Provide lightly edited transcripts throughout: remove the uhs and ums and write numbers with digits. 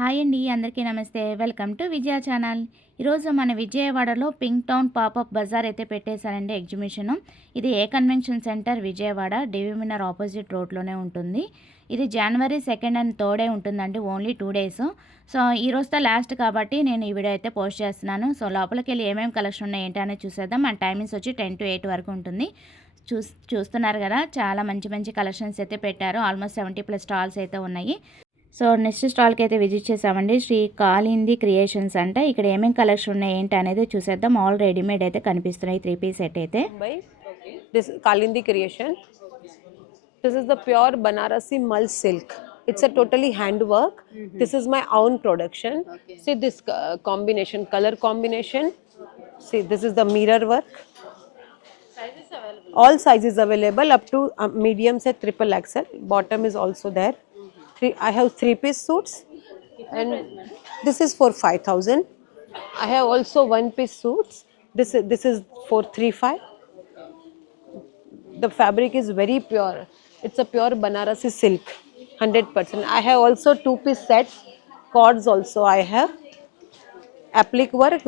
Hi అండి, అందరికీ నమస్తే. Welcome to Vijaya channel. ఈరోజు మన విజయవాడలో పింక్ టౌన్ పాపప్ బజార్ అయితే పెట్టేశారండి ఎగ్జిబిషను. ఇది ఏ కన్వెన్షన్ సెంటర్ విజయవాడ డివిమినర్ ఆపోజిట్ రోడ్లోనే ఉంటుంది. ఇది జనవరి 2 అండ్ 3 ఉంటుందండి, ఓన్లీ 2 డేస్. సో ఈ రోజుతో లాస్ట్ కాబట్టి నేను ఈ వీడియో అయితే పోస్ట్ చేస్తున్నాను. సో లోపలికి వెళ్ళి ఏమేమి కలెక్షన్ ఉన్నాయి ఏంటి అనేది చూసేద్దాం. అండ్ టైమింగ్స్ వచ్చి 10 to 8 వరకు ఉంటుంది. చూస్తున్నారు కదా, చాలా మంచి మంచి కలెక్షన్స్ అయితే పెట్టారు. ఆల్మోస్ట్ 70+ స్టాల్స్ అయితే ఉన్నాయి. సో నెక్స్ట్ స్టాల్కి అయితే విజిట్ చేసామండి. శ్రీ కాళింది క్రియేషన్స్ అంట. ఇక్కడ ఏమేమి కలెక్షన్ ఉన్నాయి ఏంటి అనేది చూసేద్దాం. ఆల్ రెడీమేడ్ అయితే కనిపిస్తున్నాయి, 3 పీస్ సెట్ అయితే. This Kalindi creation. This is the pure Banarasi mull silk. It's a totally handwork. This is my own production. See this combination, color combination. See, this is the mirror work. All sizes available up to medium say triple XL. Bottom is also there. I have 3-piece suits, and this is for 5,000. I have also 1-piece suits. This is for 3,500. The fabric is very pure. It's a pure Banarasi silk, 100%. I have also 2-piece sets, cords also. I have applique work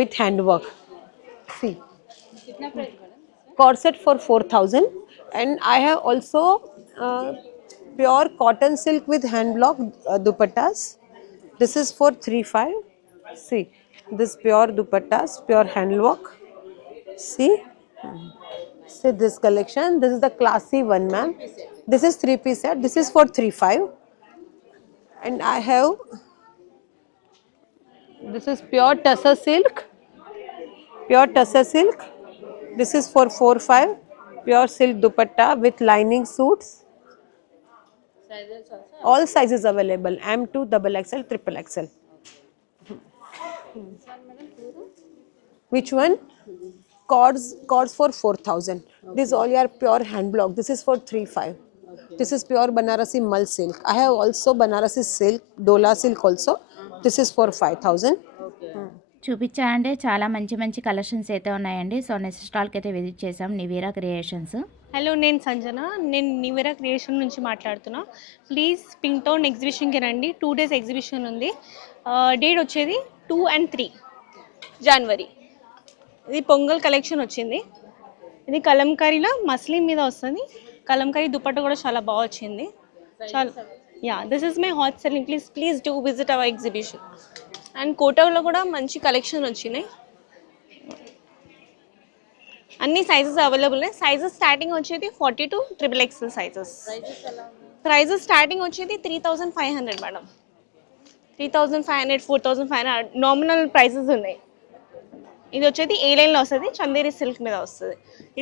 with hand work. See, cord set for 4,000, and I have also pure cotton silk with hand block dupattas. This is for 3,500. See, this pure dupattas, pure hand block. See, see this collection. This is the classy one, ma'am. This is 3-piece set. This is for 3,500. And I have, this is pure tussar silk. Pure tussar silk. This is for 4,500. Pure silk dupatta with lining suits. All sizes available. M2, XXL, triple XL. Which one? Cords for 4,000. These all are pure hand block. This is for 3,500. This is pure Banarasi mull silk. I have also Banarasi silk, Dola silk also. This is for 5,000. చూపించా అంటే చాలా మంచి మంచి collections అయితే ఉన్నాయండి. So next స్టాల్కి అయితే visit చేసాం, నివీరా క్రియేషన్స్. హలో, నేను సంజన. నేను నివీరా క్రియేషన్ నుంచి మాట్లాడుతున్నా. ప్లీజ్ పింక్ టౌన్ ఎగ్జిబిషన్కి రండి. 2 days ఎగ్జిబిషన్ ఉంది. డేట్ వచ్చేది 2 and 3 జనవరి. ఇది పొంగల్ కలెక్షన్ వచ్చింది. ఇది కలంకారీలో మస్లిన్ మీద వస్తుంది. కలంకారీ దుపట్టా కూడా చాలా బాగా వచ్చింది. చాలా this is my hot selling. Please do visit our exhibition. And కోటాలో కూడా మంచి కలెక్షన్ వచ్చినాయి. అన్ని సైజెస్ అవైలబుల్ ఉన్నాయి. సైజెస్ స్టార్టింగ్ వచ్చేది 40 to XXL సైజెస్. ప్రైజెస్ స్టార్టింగ్ వచ్చేది 3,500 మేడం. 3,500, 4,500 నామినల్ ప్రైజెస్ ఉన్నాయి. ఇది వచ్చేది ఏ లైన్లో వస్తుంది, చందేరి సిల్క్ మీద వస్తుంది.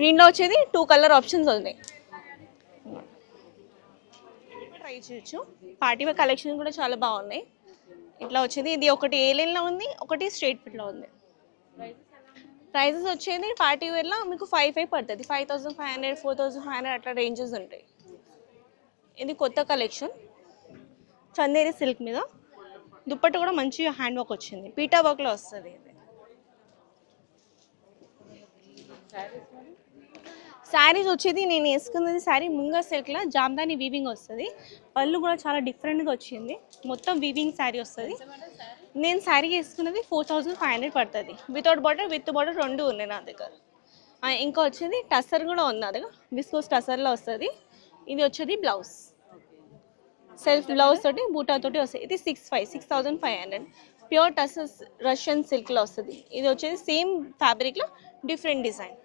దీంట్లో వచ్చేది 2 కలర్ ఆప్షన్స్ ఉన్నాయి. ట్రై చేయొచ్చు. పార్టీ వేర్ కలెక్షన్ కూడా చాలా బాగున్నాయి. ఇట్లా వచ్చేది. ఇది ఒకటి ఏ లైన్లో ఉంది, ఒకటి స్ట్రైట్ ఫిట్లో ఉంది. ప్రైజెస్ వచ్చేది పార్టీ వేర్లో మీకు 5,500 పడుతుంది. 5,500, 4,500 అట్లా రేంజెస్ ఉంటాయి. ఇది కొత్త కలెక్షన్, చందేరి సిల్క్ మీద. దుప్పట్టు కూడా మంచి హ్యాండ్ వర్క్ వచ్చింది, పీటా వర్క్లో వస్తుంది. ఇది శారీస్ వచ్చేది నేను వేసుకున్నది శారీ ముంగా సిల్క్లో జామ్దాని వీవింగ్ వస్తుంది. పళ్ళు కూడా చాలా డిఫరెంట్గా వచ్చింది. మొత్తం వీవింగ్ శారీ వస్తుంది. నేను శారీ వేసుకున్నది 4,500 పడుతుంది. వితౌట్ బార్డర్, విత్ బార్డర్ 2 ఉన్నాయి నా దగ్గర. ఇంకా వచ్చేది టసర్ కూడా ఉంది నా దగ్గర. విస్కోస్ టసర్లో వస్తుంది. ఇది వచ్చేది బ్లౌజ్, సెల్ఫ్ బ్లౌజ్ తోటి బూటా తోటి వస్తుంది. ఇది 6,500 ప్యూర్ టసర్స్ రష్యన్ సిల్క్లో వస్తుంది. ఇది వచ్చేది సేమ్ ఫ్యాబ్రిక్లో different design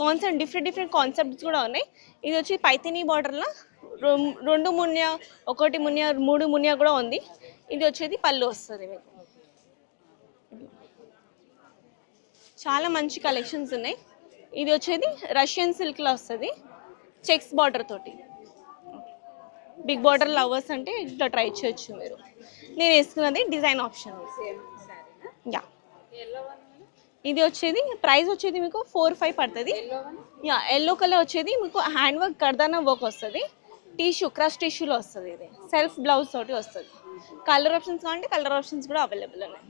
concept, different concepts కూడా ఉన్నాయి. ఇది వచ్చి పైతిని బార్డర్లో 2 మున్యా, 1 మున్యా, 3 మున్యా కూడా ఉంది. ఇది వచ్చేది పళ్ళు వస్తుంది. మీకు చాలా మంచి కలెక్షన్స్ ఉన్నాయి. ఇది వచ్చేది రష్యన్ సిల్క్లో వస్తుంది, చెక్స్ బార్డర్ తోటి. బిగ్ బార్డర్ లవర్స్ అంటే ఇట్లా ట్రై చేయొచ్చు మీరు. నేను వేసుకున్నది డిజైన్ ఆప్షన్. ఇది వచ్చేది ప్రైస్ వచ్చేది మీకు 4,500 పడుతుంది. ఎల్లో కలర్ వచ్చేది మీకు హ్యాండ్ వర్క్ కర్దానా వర్క్ వస్తుంది. టిష్యూ, క్రష్ టిష్యూలో వస్తుంది. ఇది సెల్ఫ్ బ్లౌజ్ తోటి వస్తుంది. కలర్ ఆప్షన్స్ కావాలంటే కలర్ ఆప్షన్స్ కూడా అవైలబుల్ ఉన్నాయి.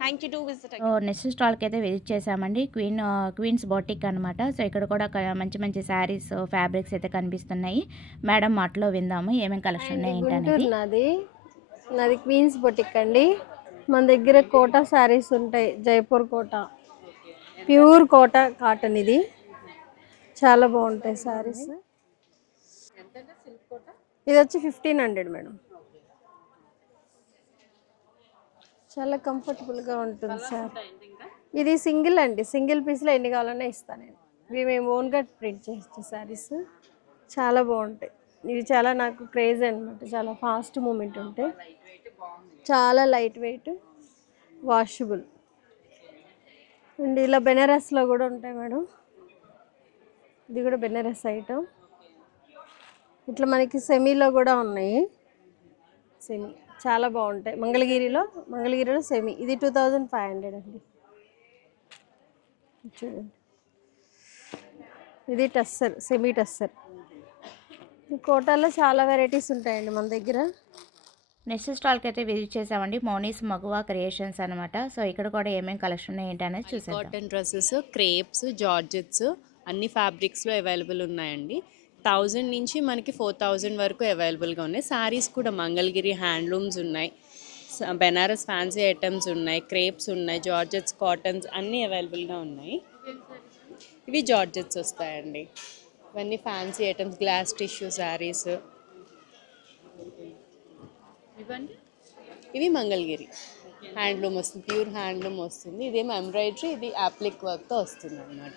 Thank you to visit. Next స్టాల్కి అయితే విజిట్ చేసామండి. క్వీన్స్ బొటిక్ అనమాట. సో ఇక్కడ కూడా మంచి మంచి శారీస్, ఫ్యాబ్రిక్స్ అయితే కనిపిస్తున్నాయి. మేడం మాటలో విందాము ఏమేమి కలెక్షన్ ఉన్నాయి ఏంటనేది. నాది క్వీన్స్ బొటిక్ అండి. మన దగ్గర కోటా శారీస్ ఉంటాయి, జైపూర్ కోటా, ప్యూర్ కోటా కాటన్. ఇది చాలా బాగుంటాయి శారీస్. ఇది వచ్చి 1500 మేడం. చాలా కంఫర్టబుల్గా ఉంటుంది సార్. ఇది సింగిల్ అండి, సింగిల్ పీస్లో ఎన్ని కావాలన్నా ఇస్తాను నేను. ఇవి మేము ఓన్గా ప్రింట్ చేస్తే శారీస్ చాలా బాగుంటాయి. ఇవి చాలా నాకు క్రేజ్ అనమాట. చాలా ఫాస్ట్ మూమెంట్ ఉంటాయి, చాలా లైట్ వెయిట్, వాషబుల్. అండ్ ఇలా బెనారస్లో కూడా ఉంటాయి మేడం. ఇది కూడా బెనారస్ ఐటమ్. ఇట్లా మనకి సెమీలో కూడా ఉన్నాయి. సెమీ చాలా బాగుంటాయి. మంగళగిరిలో సెమీ ఇది 2500 అండి. చూడండి, ఇది టస్సర్, సెమీ టస్సర్. ఈ కోటాలో చాలా వెరైటీస్ ఉంటాయండి మన దగ్గర. నెక్స్ట్ స్టాల్కి అయితే విజిట్ చేసామండి. మోనీస్ మగువా క్రియేషన్స్ అనమాట. సో ఇక్కడ కూడా ఏమేమి కలెక్షన్ ఉన్నాయి ఏంటి అనేది చూసాం. కాటన్ డ్రెస్సెస్, క్రేప్స్, జార్జెట్స్ అన్ని ఫ్యాబ్రిక్స్లో అవైలబుల్ ఉన్నాయండి. 1000 నుంచి మనకి 4000 వరకు అవైలబుల్గా ఉన్నాయి. శారీస్ కూడా మంగళగిరి హ్యాండ్లూమ్స్ ఉన్నాయి, బెనారస్ ఫ్యాన్సీ ఐటమ్స్ ఉన్నాయి, క్రేప్స్ ఉన్నాయి, జార్జెట్స్, కాటన్స్ అన్నీ అవైలబుల్గా ఉన్నాయి. ఇవి జార్జెట్స్ వస్తాయండి. ఇవన్నీ fancy items, glass tissue saris. ఇవి మంగళగిరి హ్యాండ్లూమ్ వస్తుంది, ప్యూర్ హ్యాండ్లూమ్ వస్తుంది. ఇదేమో ఎంబ్రాయిడరీ, ఇది యాప్లిక్ వర్క్తో వస్తుంది అన్నమాట.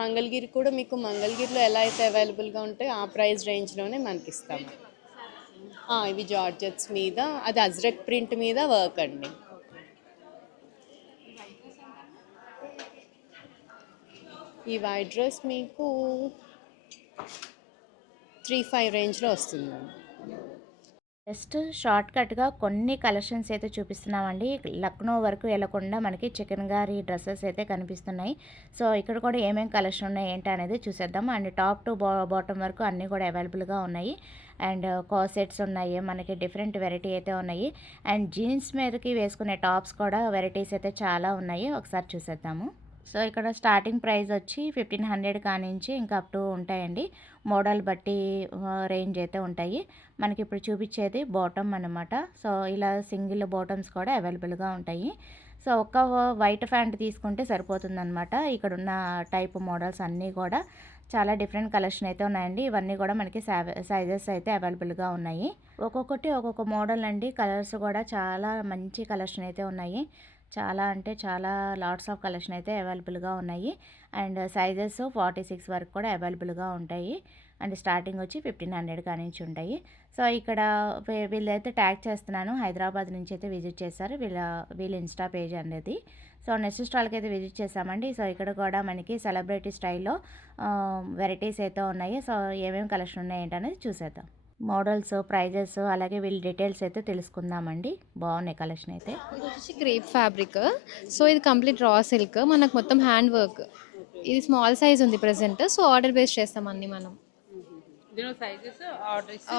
మంగళగిరి కూడా మీకు మంగళగిరిలో ఎలా అయితే అవైలబుల్గా ఉంటాయో ఆ ప్రైస్ రేంజ్లోనే మనకి ఇస్తాము. ఇవి జార్జెట్స్ మీద, అది అజ్రక్ ప్రింట్ మీద వర్క్ అండి. ఈ వైట్ డ్రెస్ మీకు 3500 రేంజ్లో వస్తుంది. జస్ట్ షార్ట్ కట్గా కొన్ని కలెక్షన్స్ అయితే చూపిస్తున్నామండి. లక్నో వరకు వెళ్ళకుండా మనకి చికెన్గారి డ్రెస్సెస్ అయితే కనిపిస్తున్నాయి. సో ఇక్కడ కూడా ఏమేమి కలెక్షన్ ఉన్నాయి ఏంటి అనేది చూసేద్దాం. అండ్ టాప్ టు బాటమ్ వరకు అన్నీ కూడా అవైలబుల్గా ఉన్నాయి. అండ్ కాసెట్స్ ఉన్నాయి, మనకి డిఫరెంట్ వెరైటీ అయితే ఉన్నాయి. అండ్ జీన్స్ మీదకి వేసుకునే టాప్స్ కూడా వెరైటీస్ అయితే చాలా ఉన్నాయి. ఒకసారి చూసేద్దాము. సో ఇక్కడ స్టార్టింగ్ ప్రైస్ వచ్చి 1500 కానించి ఇంకా అప్ టు ఉంటాయండి. మోడల్ బట్టి రేంజ్ అయితే ఉంటాయి. మనకి ఇప్పుడు చూపించేది బాటమ్ అనమాట. సో ఇలా సింగిల్ బాటమ్స్ కూడా అవైలబుల్గా ఉంటాయి. సో ఒక్క వైట్ ప్యాంట్ తీసుకుంటే సరిపోతుందన్నమాట. ఇక్కడ ఉన్న టైప్ మోడల్స్ అన్నీ కూడా చాలా డిఫరెంట్ కలెక్షన్ అయితే ఉన్నాయండి. ఇవన్నీ కూడా మనకి సైజెస్ అయితే అవైలబుల్గా ఉన్నాయి. ఒక్కొక్కటి ఒక్కొక్క మోడల్ అండి. కలర్స్ కూడా చాలా మంచి కలెక్షన్ అయితే ఉన్నాయి. చాలా అంటే చాలా లాట్స్ ఆఫ్ కలెక్షన్ అయితే అవైలబుల్గా ఉన్నాయి. అండ్ సైజెస్ 46 వరకు కూడా అవైలబుల్గా ఉంటాయి. అండ్ స్టార్టింగ్ వచ్చి 1500 కానించి ఉంటాయి. సో ఇక్కడ వీళ్ళైతే ట్యాగ్ చేస్తున్నాను, హైదరాబాద్ నుంచి అయితే విజిట్ చేశారు. వీళ్ళ ఇన్స్టా పేజ్ అనేది. సో నెక్స్ట్ స్టాల్కి అయితే విజిట్ చేసామండి. సో ఇక్కడ కూడా మనకి సెలబ్రిటీ స్టైల్లో వెరైటీస్ అయితే ఉన్నాయి. సో ఏమేమి కలెక్షన్ ఉన్నాయి ఏంటనేది చూసేద్దాం. మోడల్స్, ప్రైజెస్, అలాగే వీళ్ళ డీటెయిల్స్ అయితే తెలుసుకుందామండి. బాగున్నాయి కలెక్షన్ అయితే. ఇది వచ్చేసి క్రేప్ ఫ్యాబ్రిక్. సో ఇది కంప్లీట్ రా సిల్క్, మనకు మొత్తం హ్యాండ్ వర్క్. ఇది స్మాల్ సైజ్ ఉంది ప్రెసెంట్. సో ఆర్డర్ బేస్ చేస్తాం అన్ని మనం.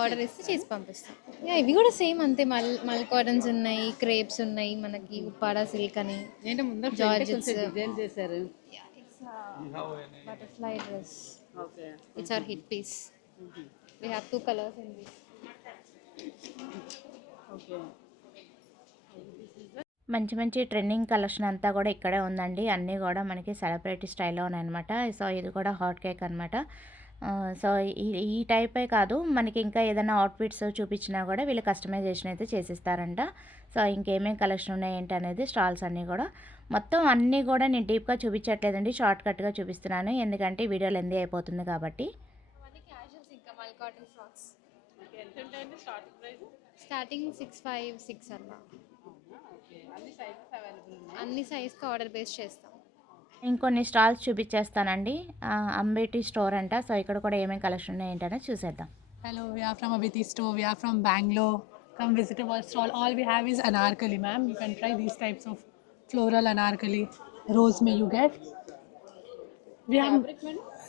ఆర్డర్ ఇస్తే చేసి పంపిస్తాం. ఇవి కూడా సేమ్ అంతే. మల్ కాటన్స్ ఉన్నాయి, క్రేప్స్ ఉన్నాయి, మనకి ఉప్పాడ సిల్క్ అని, georgettes, butterfly dress. It's our hit piece. We have 2 colors in this. మంచి మంచి ట్రెండింగ్ కలెక్షన్ అంతా కూడా ఇక్కడే ఉందండి. అన్నీ కూడా మనకి సెలబ్రిటీ స్టైల్లో ఉన్నాయన్నమాట. సో ఇది కూడా హాట్ కేక్ అనమాట. సో ఈ టైపే కాదు, మనకి ఇంకా ఏదైనా అవుట్ఫిట్స్ చూపించినా కూడా వీళ్ళు కస్టమైజేషన్ అయితే చేసిస్తారంట. సో ఇంకేమేమి కలెక్షన్ ఉన్నాయి ఏంటి అనేది స్టాల్స్ అన్నీ కూడా మొత్తం అన్నీ కూడా నేను డీప్గా చూపించట్లేదండి, షార్ట్ కట్గా చూపిస్తున్నాను. ఎందుకంటే వీడియో లెందీ అయిపోతుంది కాబట్టి. కాటన్ ఫ్రాక్స్ స్టార్టింగ్ 656 అలా. అన్ని సైజ్కి ఆర్డర్ బేస్ చేస్తాం. ఇంకొన్ని స్టాల్స్ చూపించేస్తానండి. అంబేటి స్టోర్ అంట. సో ఇక్కడ కూడా ఏమేమి కలెక్షన్ ఉన్నాయి ఏంటనే చూసేద్దాం. Hello, we are from Abiti store. We are from Bangalore. Come visit our stall. All we have is anarkali, ma'am. You can try these types of floral anarkali. Rose may you get. We have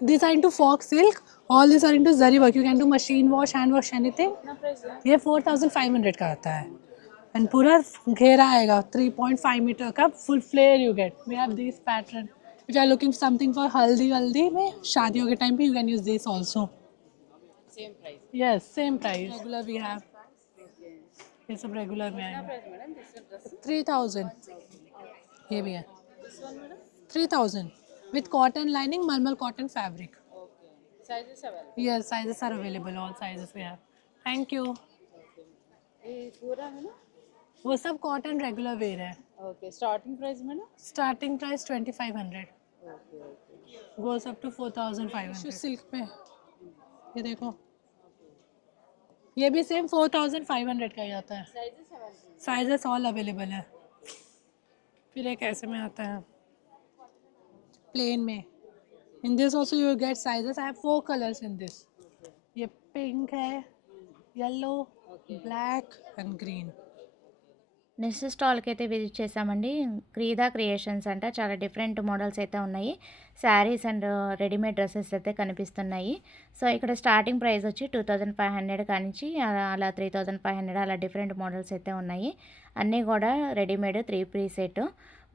these are into fox silk. All these are into zari work. You can do machine wash, hand wash, anything. ये 4500 का आता है. And पूरा घेरा आएगा 3.5 meter का full flare you get. We have this pattern. If you are looking for something for haldi में शादियों के time पे you can use this also. Same price. Yes, same price. Regular we have. ये सब regular में आएंगे 3000 ये भी है 3000 with cotton lining मलमल cotton fabric yes sizes are available all sizes we have thank you वो सब कॉटन रेगुलर वेयर है okay starting price madam starting price 2500 गोes up to 4500 silk पे ये देखो ये भी सेम 4500 का ही आता है साइजेस ऑल अवेलेबल है फिर एक ऐसे में आता है प्लेन में in this also you get sizes I have 4 colours in this ये पिंक है yellow black and green next స్టాల్కి అయితే విజిట్ చేసామండి. క్రీదా క్రియేషన్స్ అంట, చాలా డిఫరెంట్ మోడల్స్ అయితే ఉన్నాయి. శారీస్ అండ్ రెడీమేడ్ డ్రెస్సెస్ అయితే కనిపిస్తున్నాయి. సో ఇక్కడ స్టార్టింగ్ ప్రైస్ వచ్చి 2500 కానించి అలా 3500 అలా డిఫరెంట్ మోడల్స్ అయితే ఉన్నాయి. అన్నీ కూడా రెడీమేడ్ 3 పీస్ సెట్.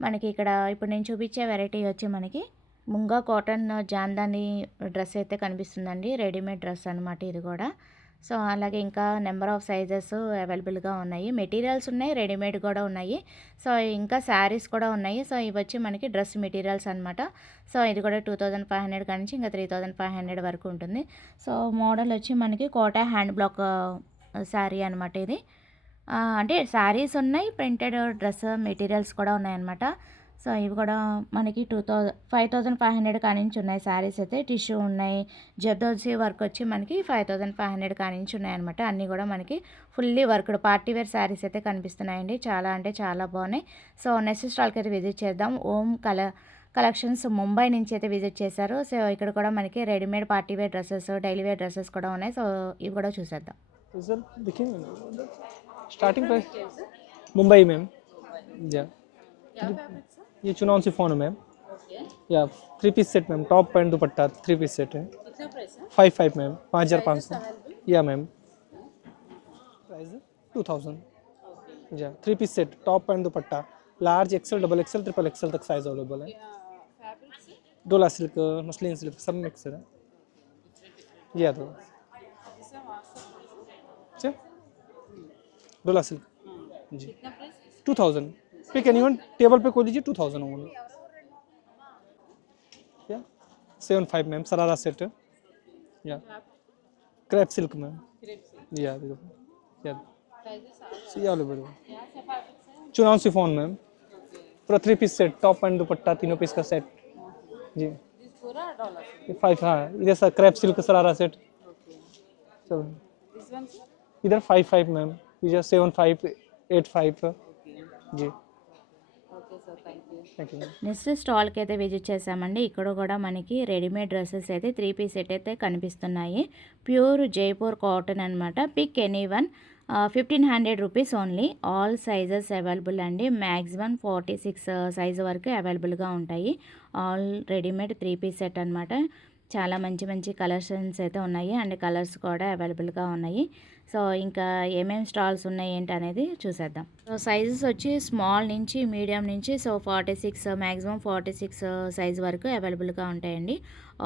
మనకి ఇక్కడ ఇప్పుడు నేను చూపించే వెరైటీ వచ్చి మనకి ముంగా కాటన్ జాందాని డ్రెస్ అయితే కనిపిస్తుందండి. రెడీమేడ్ డ్రెస్ అనమాట ఇది కూడా. సో అలాగే ఇంకా నెంబర్ ఆఫ్ సైజెస్ అవైలబుల్గా ఉన్నాయి. మెటీరియల్స్ ఉన్నాయి, రెడీమేడ్ కూడా ఉన్నాయి. సో ఇంకా శారీస్ కూడా ఉన్నాయి. సో ఇవి వచ్చి మనకి డ్రెస్ మెటీరియల్స్ అనమాట. సో ఇది కూడా 2500 కానించి ఇంకా 3500 వరకు ఉంటుంది. సో మోడల్ వచ్చి మనకి కోటా హ్యాండ్ బ్లాక్ శారీ అనమాట ఇది. అంటే శారీస్ ఉన్నాయి, ప్రింటెడ్ డ్రెస్ మెటీరియల్స్ కూడా ఉన్నాయన్నమాట. సో ఇవి కూడా మనకి 5500 కానించి ఉన్నాయి శారీస్ అయితే. టిష్యూ ఉన్నాయి, జర్దోజీ వర్క్ వచ్చి మనకి 5500 కానించి ఉన్నాయన్నమాట. అన్నీ కూడా మనకి fully worked party wear saris అయితే కనిపిస్తున్నాయండి. చాలా అంటే చాలా బాగున్నాయి. సో నెక్స్ట్ స్టాల్కి అయితే విజిట్ చేద్దాం. ఓం కలెక్షన్స్ ముంబై నుంచి అయితే విజిట్ చేశారు. సో ఇక్కడ కూడా మనకి readymade party wear dresses, daily wear dresses కూడా ఉన్నాయి. సో ఇవి కూడా చూసేద్దాం. स्टार्टिंग प्राइस मुंबई मैम ये चुनाव सिफॉन है मैम या 3 piece set ma'am top pant dupatta 3 piece set है 55 मैम 5500 या मैम प्राइस 2000 या 3 piece set top pant dupatta large XL double XL triple XL तक साइज अवेलेबल है. डोला सिल्क मसलिन सिल्क सब मिक्स है या तो डोला सिल्क जी 2000 पिक एनीवन टेबल पे कोई लीजिए 2000 ओनली या 75 मैम सरारा सेट या क्रेप सिल्क मैम या चुनाव सिफॉन मैम पूरा 3 piece set top and dupatta तीनों पीस का सेट जी 5 हाँ इधर सर क्रेप सिल्क सरारा सेट इधर 55 मैम इधर 7585 जी నెక్స్ట్ స్టాల్కి అయితే విజిట్ చేసామండి. ఇక్కడ కూడా మనకి రెడీమేడ్ డ్రెస్సెస్ అయితే 3 పీస్ సెట్ అయితే కనిపిస్తున్నాయి. ప్యూర్ జైపూర్ కాటన్ అనమాట. Pick anyone 1500 rupees only. All sizes available అండి. మ్యాక్సిమం 46 సైజు వరకు అవైలబుల్గా ఉంటాయి. ఆల్ రెడీమేడ్ 3 పీస్ సెట్ అనమాట. చాలా మంచి మంచి కలెక్షన్స్ అయితే ఉన్నాయి అండ్ కలర్స్ కూడా అవైలబుల్గా ఉన్నాయి. సో ఇంకా ఏమేమి స్టాల్స్ ఉన్నాయి ఏంటి అనేది చూసేద్దాం. సో సైజెస్ వచ్చి స్మాల్ నుంచి మీడియం నుంచి సో 46 మ్యాక్సిమం 46 సైజ్ వరకు అవైలబుల్గా ఉంటాయండి.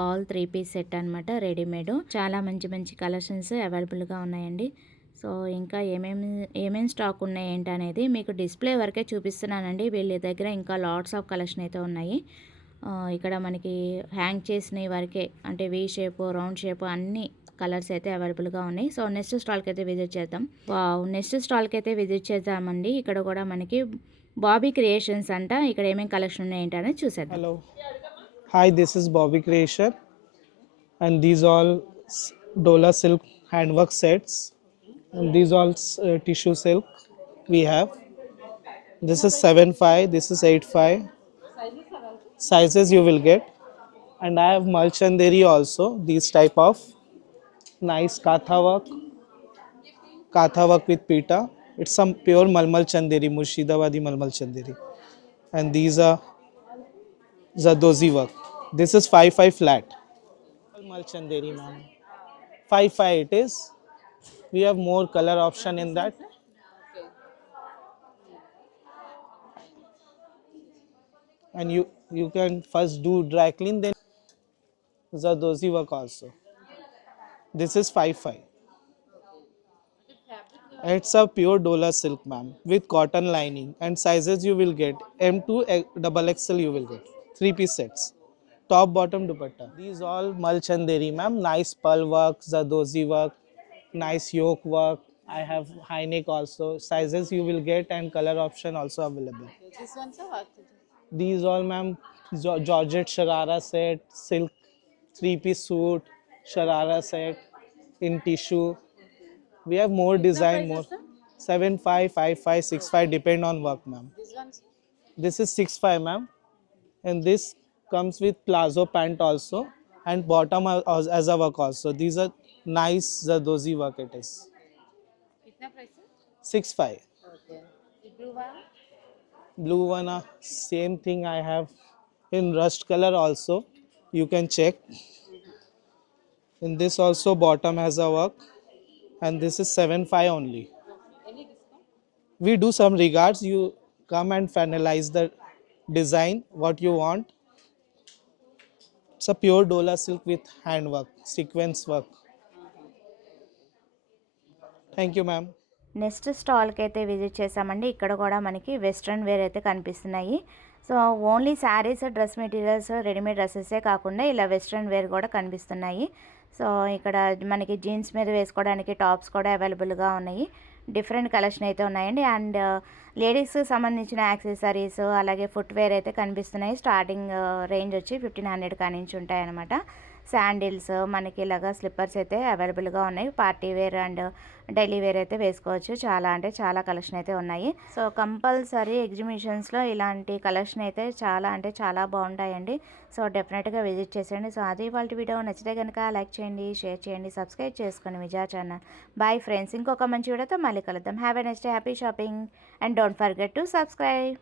ఆల్ 3 పీస్ సెట్ అనమాట రెడీమేడ్. చాలా మంచి మంచి కలెక్షన్స్ అవైలబుల్గా ఉన్నాయండి. సో ఇంకా ఏమేమి స్టాక్ ఉన్నాయి ఏంటి అనేది మీకు డిస్ప్లే వరకే చూపిస్తున్నానండి. వీళ్ళ దగ్గర ఇంకా లాట్స్ ఆఫ్ కలెక్షన్ అయితే ఉన్నాయి. ఇక్కడ మనకి హ్యాంగ్ చేసిన వరకే అంటే వీ షేప్, రౌండ్ షేప్ అన్ని కలర్స్ అయితే అవైలబుల్గా ఉన్నాయి. సో నెక్స్ట్ స్టాల్కి అయితే విజిట్ చేద్దాం. నెక్స్ట్ స్టాల్కి అయితే విజిట్ చేద్దామండి. ఇక్కడ కూడా మనకి బాబీ క్రియేషన్స్ అంట. ఇక్కడ ఏమేమి కలెక్షన్ ఉన్నాయి ఏంటి అనేది చూసేద్దాం. Hello hi this is Bobby creation and these all dola silk hand work sets and these all tissue silk we have. This is 75, this is 85 sizes you will get, and I have malchanderi also, these type of nice katha work with pita. It's some pure malmal chanderi, Murshidabadi malmal chanderi, and these are zardozi work. This is 55 flat malmal chanderi ma'am, 55 it is. We have more color option in that. And you can first do dry clean, then zardozi work also. This is 55. It's a pure Dola silk, ma'am, with cotton lining, and sizes you will get M to double XL you will get. 3-piece sets. Top bottom dupatta. These all Malchanderi, ma'am. Nice pearl work, Zardozi work, nice yoke work. I have high neck also. Sizes you will get and color option also available. These all, ma'am, Georgette Sharara set, silk 3-piece suit, Sharara set in tissue. We have more design, more 7.5, 5.5, 6.5 depend on work, ma'am. This is 6.5, ma'am, and this comes with plazo pant also and bottom as a work also. These are nice Zardozi work it is. 6.5. Blue one, same thing I have in rust color also. You can check. In this also bottom has a work, and this is 7.5 only. We do some regards. You come and finalize the design what you want. It's a pure Dola silk with handwork, sequence work. Thank you, ma'am. Next స్టాల్కి అయితే visit చేసామండి. ఇక్కడ కూడా మనకి western wear అయితే కనిపిస్తున్నాయి. So only saris, dress materials, readymade డ్రెస్సెసే కాకుండా ఇలా వెస్ట్రన్ వేర్ కూడా కనిపిస్తున్నాయి. సో ఇక్కడ మనకి జీన్స్ మీద వేసుకోవడానికి టాప్స్ కూడా అవైలబుల్గా ఉన్నాయి. డిఫరెంట్ కలెక్షన్ అయితే ఉన్నాయండి. అండ్ లేడీస్కి సంబంధించిన యాక్సెసరీస్ అలాగే ఫుట్వేర్ అయితే కనిపిస్తున్నాయి. స్టార్టింగ్ రేంజ్ వచ్చి 1500 కానించి ఉంటాయన్నమాట. శాండిల్స్ మనకి ఇలాగా స్లిప్పర్స్ అయితే అవైలబుల్గా ఉన్నాయి. Party wear and daily wear అయితే వేసుకోవచ్చు. చాలా అంటే చాలా కలెక్షన్ అయితే ఉన్నాయి. సో కంపల్సరీ ఎగ్జిబిషన్స్లో ఇలాంటి కలెక్షన్ అయితే చాలా అంటే చాలా బాగుంటాయండి. సో డెఫినెట్గా విజిట్ చేసేయండి. సో అది ఇవాళ వీడియో నచ్చితే కనుక లైక్ చేయండి, షేర్ చేయండి, సబ్స్క్రైబ్ చేసుకోండి విజయ ఛానల్. బాయ్ ఫ్రెండ్స్, ఇంకొక మంచి వీడియోతో మళ్ళీ కలుద్దాం. Have a next happy shopping and don't forget to subscribe.